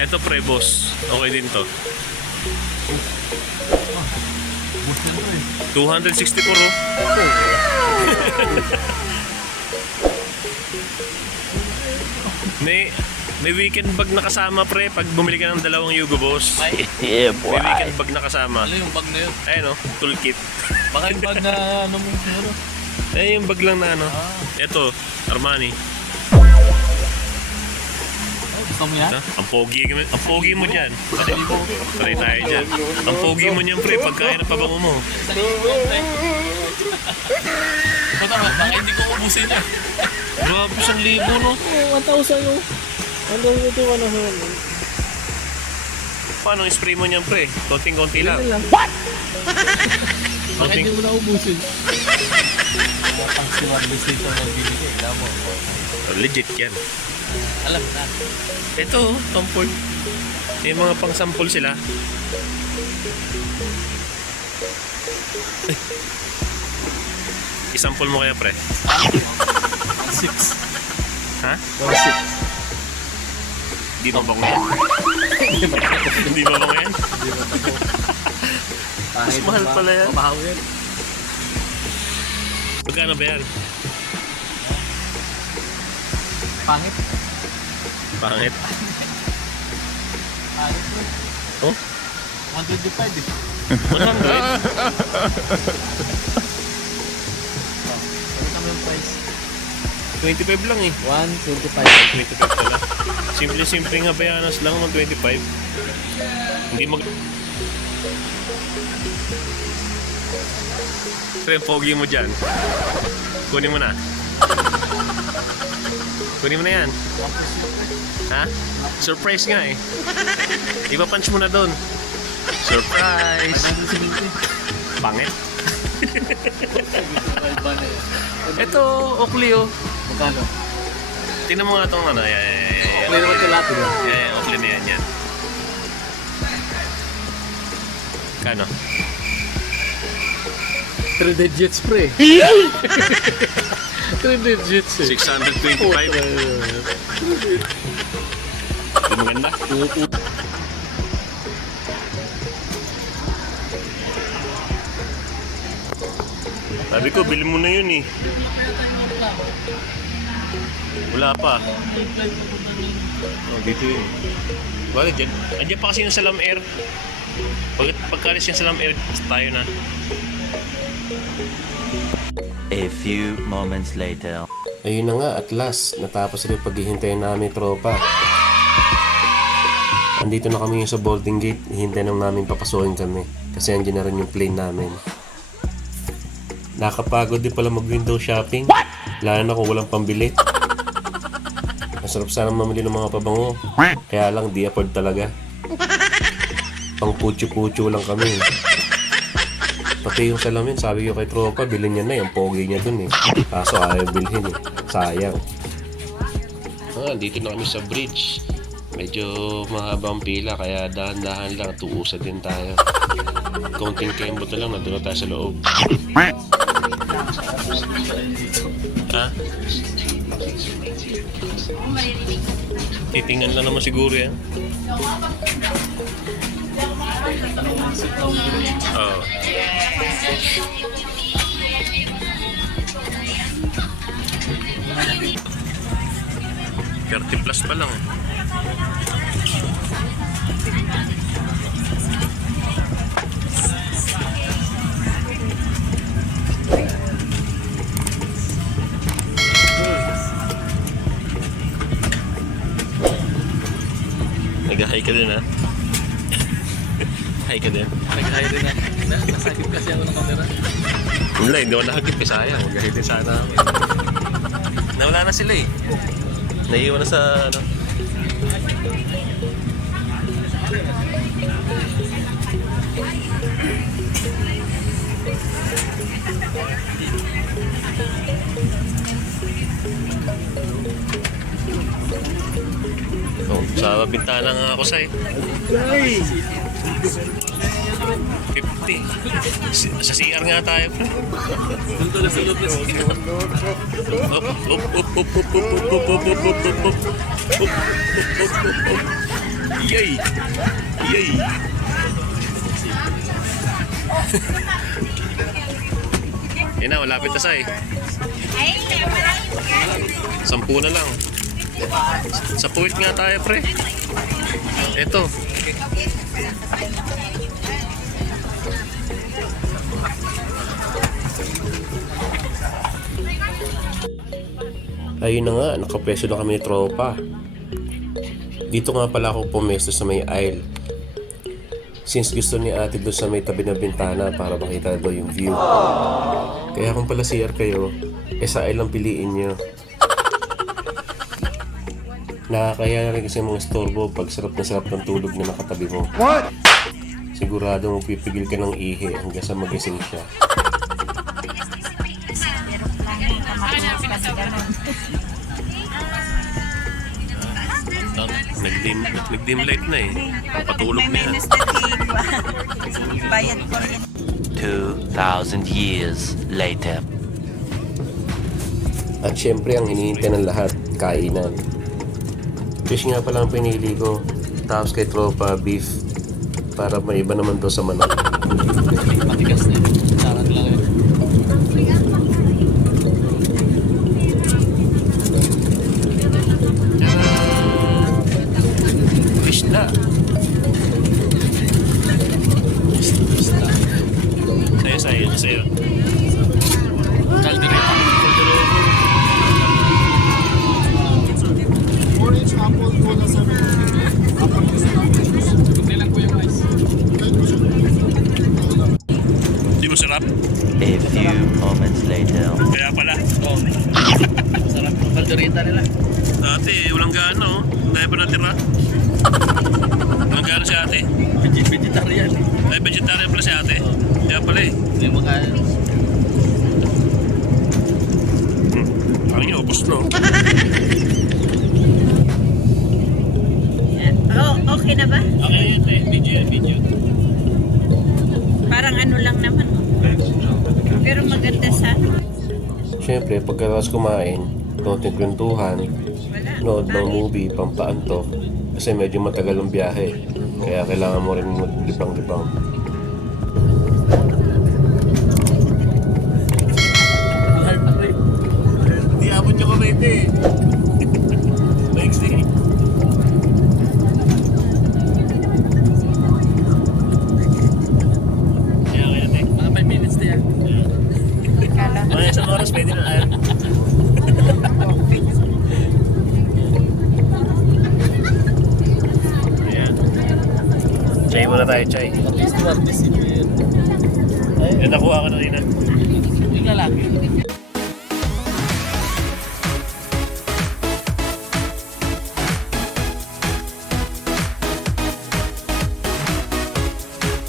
Ito pre, boss. Okay din to. 264 oh. May weekend bag na kasama pre pag bumili ka ng dalawang Yugo, boss. Ay, yeah, boy. May weekend bag na kasama. Ano yung bag na yun? Ayun oh, toolkit. Baka yung bag na ano mo siguro? Ayun yung bag lang na ano. Ito, Armani. Oh, gusto mo yan? Ang pogi mo dyan. Pare tayo dyan. Ang pogi mo niyan pre, pagkain ng pabango mo. Baka hindi ko ubusin yan. Grabe, 1,000 no? 1,000 no? Ano ito, 1,000? Paano spray mo niyan pre? Konting-konti lang. What? Baka hindi mo na ubusin. Pang siwag dito magbibigay. Alam mo. Legit yan. Alam na. Ito, Tom Ford. May mga pang-sample sila. Ay. Isample mo kaya pre? 6. Ha? 1,600. Hindi mo bango yan? Hindi mo bango yan? Mas mahal pala yan. Mabahaw yan. Magkano ba yan? Pangit. Pangit. Pangit mo. Oh? 125 eh. 100? Ano kami yung price? 25 lang eh. 125. 25 pala. Simple-simple nga bayanas lang, 125. Hindi mag... Ito yung pogi mo dyan. Kunin mo na. Kunin mo na yan. Ha? Surprise nga eh. Ipapunch mo na doon. Surprise! Pangit. Ito, Oakley oh. Magkano? Tingnan mo nga itong ano. May naman ito lahat eh. Oakley na yan. Kano? 3 digits pre. 3 digits eh. 625. Ito maganda. Sabi ko, bili mo na yun eh. Wala pa. Oh, dito yun. Bakit dyan? Andiyan pa kasi yung Salam Air. Pagkalis yung Salam Air, tayo na. A few moments later. Ayun na nga, at last, natapos rin paghihintay namin tropa. Andito na kami sa boarding gate, hintay nang namin papasukin kami. Kasi andyan na rin yung plane namin. Nakapagod din pala mag-window shopping. Lalo na kung walang pambili. Masarap sana mamili ng mga pabango. Kaya lang, di afford talaga. Pang putyo-putyo lang kami. Pati yung salamin, sabi ko kay tropa, bilhin niya na yung pogi niya dun eh. Kaso ayaw bilhin eh. Sayang. Dito na kami sa bridge. Medyo mahabang pila, kaya dahan-dahan lang, tuusa din tayo. Konting kembot na lang, nandun na tayo sa loob. Ha? Titingnan lang naman siguro yan. Oo. 30 plus pa lang. Nag-hi ka din ha? Hi ka din? Nag-hi rin na. Nasakit kasi ako ng camera. Wala, hindi ako nakagip eh, sayang. Mag-hi din sana. Nawala na sila eh. Naiiwan na sa ano. Oh, sa bintana nga ako sa'yo. Ay! Sa CR nga tayo, pre. Punta na sa loob na Up, up, up, up, up, up, up, up, up, up, up, up, up. Yay! Yay! Yan na, malapit na sa eh. 10 na lang. Sa puwit nga tayo, pre. Ito. Ayun na nga, nakapwesto na kami ni tropa. Dito nga pala ako pumesto sa may aisle. Since gusto ni ate doon sa may tabi ng bintana para makita daw yung view. Kaya kung pala CR kayo, sa aisle lang piliin nyo. Nakakaya na rin kasi mga storbo pag sarap na sarap ng tulog na nakatabi mo. What? Sigurado magpipigil ka ng ihi hanggang sa magising siya. Nag-dim light na eh. Papatulog na yan. Bayad ko rin. 2,000 years later. At syempre ang hinihintay ng lahat, kainan. Fish nga pala ang pinili ko. Tapos kay tropa, beef. Para may iba naman to sa manok. matigas na yun. Sarap lang yun. Fish na. Sa'yo. Caldereta. Kunti lang po yung ice. Di mo sarap? A few moments later. Kaya pala. Oo. Sarap ng caldereta nila. Ate, walang gaano. Dahil pa natira. Walang gaano si ate. Vegetarian. Ay, vegetarian pala si ate. Kaya pala eh. Hindi mo kaya. Ang inyo, ubos no. Oh, okay na ba? Okay, ate. Video. Parang ano lang naman. Pero maganda sana. Syempre, pagkatapos kumain, konting kwentuhan, Wala. nood ng movie, pampaantok. Kasi medyo matagal ang biyahe. Kaya kailangan mo rin maglibang-libang. Hindi abot yung kamay eh. Thanks eh. Kaya ate. Mga 5 minutes na yan. Kala. Mga isang oras pwede na ayaw. Ayan. Chay muna tayo, chay. At least 1 visit yun. Yan nakuha ka na rin ah. Yung lalaki.